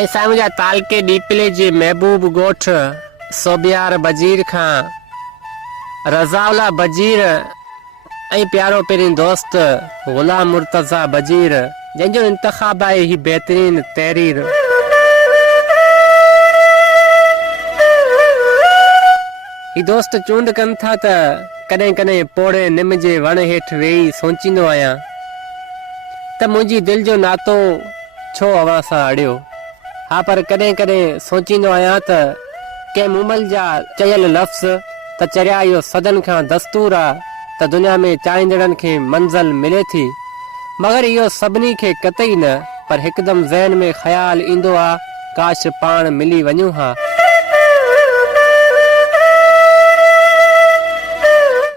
ऐं साईं मुंहिंजा तालके डीपले जे महबूब ॻोठ सोबियार बजीर खां रज़ाउल्ला बजीर ऐं प्यारो पहिरीं दोस्त ग़ुलाम मुर्तज़ा बजीर जंहिंजो इंतख़ाब आहे ही बहितरीन तहरीर। ही दोस्त चूंड कनि था त कॾहिं कॾहिं पोड़े निम जे वण हेठि वेही सोचींदो आहियां त मुंहिंजी दिलि जो नातो छो अव्हां सां अड़ियो। हा, पर कॾहिं कॾहिं सोचींदो आहियां त कंहिं मुमल जा चयल लफ़्ज़ त चरिया इहो सदन खां दस्तूर आहे त दुनिया में चाहींदड़नि खे मंज़िल मिले थी, मगर इहो सभिनी खे कतई न, पर हिकदमि ज़हन में ख़्यालु ईंदो आहे काश पाण मिली वञूं हा,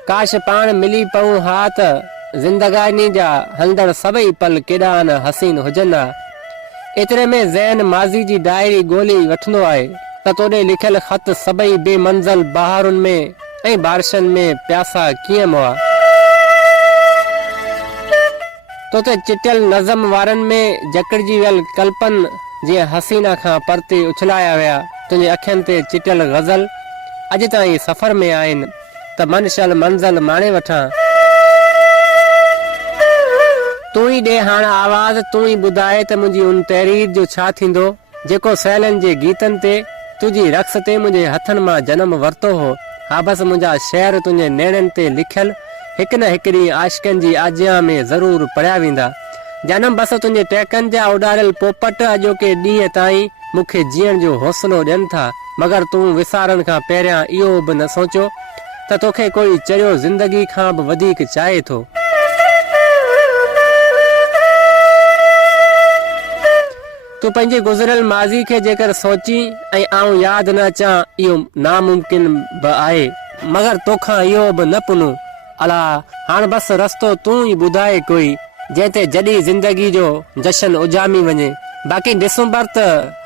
काश पाण मिली पऊं हा त ज़िंदगानी जा हलंदड़ सभई पल केॾा न हसीन हुजनि हा। एतिरे में ज़हन माज़ी जी डायरी ॻोल्ही वठंदो आहे त तोॾे लिखियल ख़त सभई बेमंज़िल बहारुनि में ऐं बारिशनि में प्यासा कीअं मुआ। तोते चिटियल नज़म वारनि में जकड़जी वियल कल्पन जीअं हसीना खां परते उछलाया विया तुंहिंजे अखियुनि ते चिटियल ग़ज़ल अॼु ताईं सफ़र में आहिनि त मनशल मंज़िल माणे वठां। तूं ई ॾे हाणे आवाज़, तूं ई ॿुधाए त मुंहिंजी उन तहरीर जो छा थींदो जेको सहेलनि जे गीतनि ते तुंहिंजी रक़्स ते मुंहिंजे हथनि मां जनम वरितो हो। हा, बसि मुंहिंजा शेर तुंहिंजे नेणनि ते लिखियल हिकु न हिकु ॾींहुं आशिक़नि जी आजिया में ज़रूरु पढ़िया वेंदा। जनम बसि तुंहिंजे टहिकनि जा उॾारियल पोपट अॼोके ॾींहं ताईं मूंखे जीअण जो हौसलो ॾियनि था, मगर तूं विसारण खां पहिरियां इहो बि न सोचियो त तोखे कोई चरियो ज़िंदगी खां बि वधीक चाहे थो। तूं पंहिंजे गुज़िरियल माज़ी खे जेकर सोची ऐं आऊं यादि न अचां इहो नामुमकिन बि आहे, मगर तोखां इहो बि न पुनो अला हाणे बसि रस्तो तूं ई ॿुधाए कोई जंहिं ते जॾहिं ज़िंदगी जो जशन उजामी वञे। बाक़ी डिसंबर त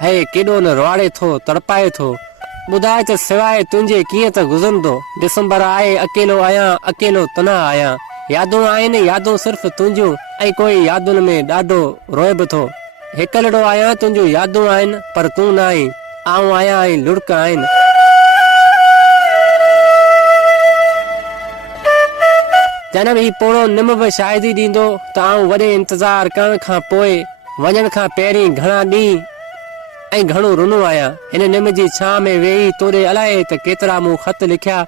है केॾो न रुआड़े थो तड़पाए थो, ॿुधाए त सवाइ तुंहिंजे कीअं त गुज़रंदो। डिसंबर आहे अकेलो आहियां अकेलो तना आहियां, यादूं आहिनि यादूं सिर्फ़ु तुंहिंजूं ऐं कोई यादुनि में ॾाढो रोए बि थो। हिकलड़ो आहियां तुंहिंजूं यादूं आहिनि पर तूं न आहीं, आऊं आहियां ऐं लुड़क आहिनि। जनम ही पोड़ो निम बि शायदि ॾींदो त आऊं वॾे इंतज़ार करण खां पोइ वञण खां पहिरीं घणा ॾींहं ऐं घणो रुनो आहियां। हिन निम जी छां में वेही तोड़े अलाए त केतिरा मूं ख़त लिखिया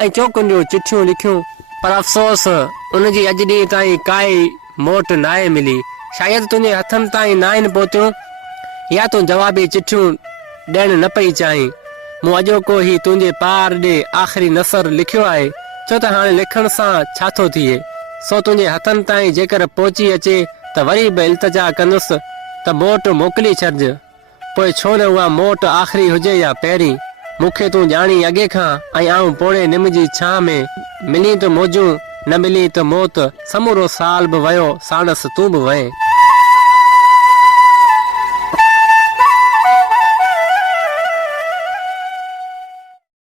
ऐं चौकनि जूं चिठियूं लिखियूं, पर अफ़सोस उनजी अॼु ॾींहं ताईं काई मोट नाहे मिली। शायदि तुंहिंजे हथनि ताईं न आहिनि पहुतियूं या तूं जवाबी चिठियूं ॾियणु न पई चाहीं। मूं अॼोको ही तुंहिंजे पार ॾे आख़िरी नसर लिखियो आहे, छो त हाणे लिखण सां छा थो थिए। सो तुंहिंजे हथनि ताईं जेकर पहुची अचे त वरी बि इल्तिजा कंदुसि त मोट मोकिली छॾिजे, पोइ छो न उहा मोट आख़िरी हुजे या पहिरीं। मूंखे तूं ॼाणी अॻे खां ऐं आऊं पोड़े निम जी छां में मिली त मौजूं न मिली त मौत, समूरो साल बि वियो साणसि तूं बि वएं।